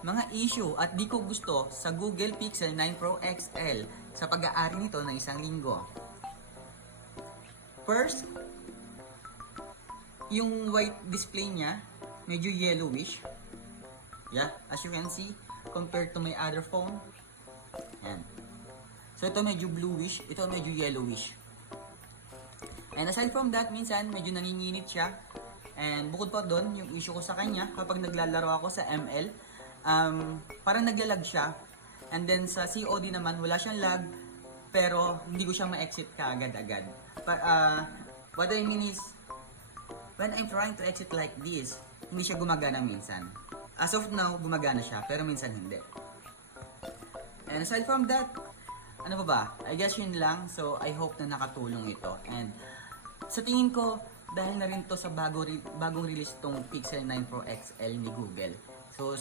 Mga issue at di ko gusto sa Google Pixel 9 Pro XL sa pag-aari nito ng isang linggo. First, yung white display niya, medyo yellowish. Yeah, as you can see, compared to my other phone. Yan. So ito medyo bluish, ito medyo yellowish. And aside from that, minsan medyo nanginginit siya. And bukod pa doon, yung issue ko sa kanya, kapag naglalaro ako sa ML, parang naglalag siya. And then sa COD naman, wala siyang lag, pero hindi ko siya ma-exit kaagad-agad. What I mean is, when I'm trying to exit like this, hindi siya gumagana minsan. As of now, gumagana siya, pero minsan hindi. And aside from that, ano pa ba? I guess yun lang. So, I hope na nakatulong ito. And sa tingin ko, dahil na rin to sa bagong release tong Pixel 9 Pro XL ni Google. So,